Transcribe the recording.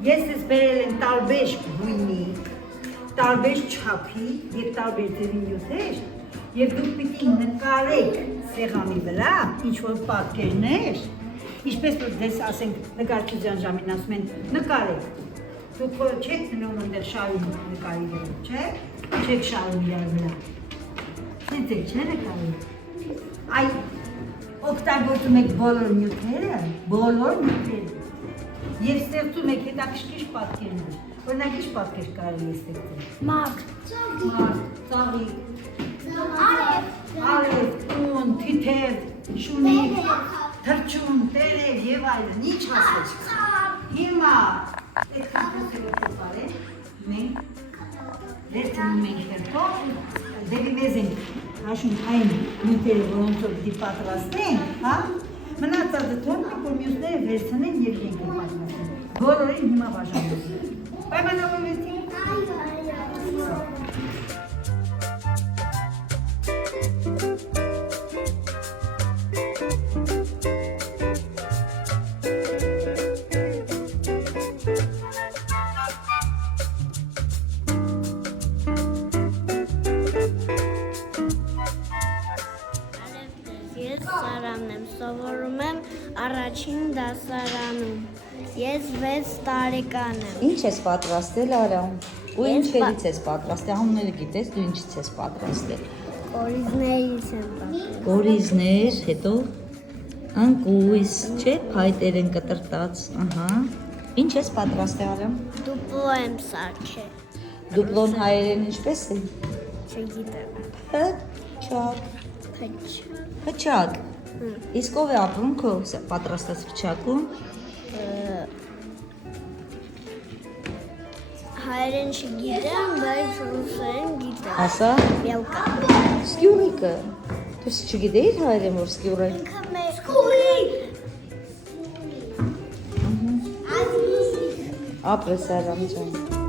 Ես ես բերել եմ տարբեր գույնի, տարբեր չափի եւ տարբեր ձևի նյութեր եւ դուք պիտի նկարեք սեղանի վրա ինչ որ պատկերներ, ինչպես որ դες ասենք նկարչության ժամին ասում են նկարեք։ Դուք չեք դնում այնտեղ շարում նկարի վրա, չէ՞։ Չեք շարում իրար վրա։ Ինչ է չէ՞ նկարի։ Այ օգտագործում եք բոլոր նյութերը, եւ ստեղծում եք հետաքրքիր պատկերներ։ Օրինակ ինչ պատկեր կարելի է ստեղծել։ Մարդ, ծաղիկ, արև, տուն, թիթև, շունիկ, թռչուն, տերև եւ այլն, ինչ ասես։ Հիմա մենք վերցնում ենք հերթով, դեպի մեզ ենք հաշում այն նյութերը, որոնցով պիտի պատրաստենք, հա, մնացածը թողնենք, որ մյուսները վերցնեն եւ իրենք պատրաստեն։ Բոլորին հիմա բաժանենք։ Պայմանավորվեցինք։ Ես Սարանն եմ, սովորում եմ առաջին դասարանում։ Ես 6 տարեկան եմ։ Ինչ ես պատրաստել Արամ։ Ու ինչերից ես պատրաստել, անունները գիտես, դու ինչից ես պատրաստել։ Կորիզներից եմ պատրաստել։ Կորիզներ, հետո անկույս, չէ, փայտեր են կտրտած, ահա։ Ինչ ես պատրաստել Արամ։ Դուպլո եմ սարքել։ Դուպլոն հայերեն ինչպես է։ Չգիտեմ։ Հչակ։ Հչակ։ Իսկ ով է ապրում քո պատրաստած հչակում։ Հայերեն չգիտեմ, բայց ռուսերեն գիտեմ։ Ասա։ Ելկա։ Սկյուռիկը։ Դու չգիտեիր հայերեն որ սկյուռ է։ Ինքը մեր սկուլի։ Ապրես Արամ ջան։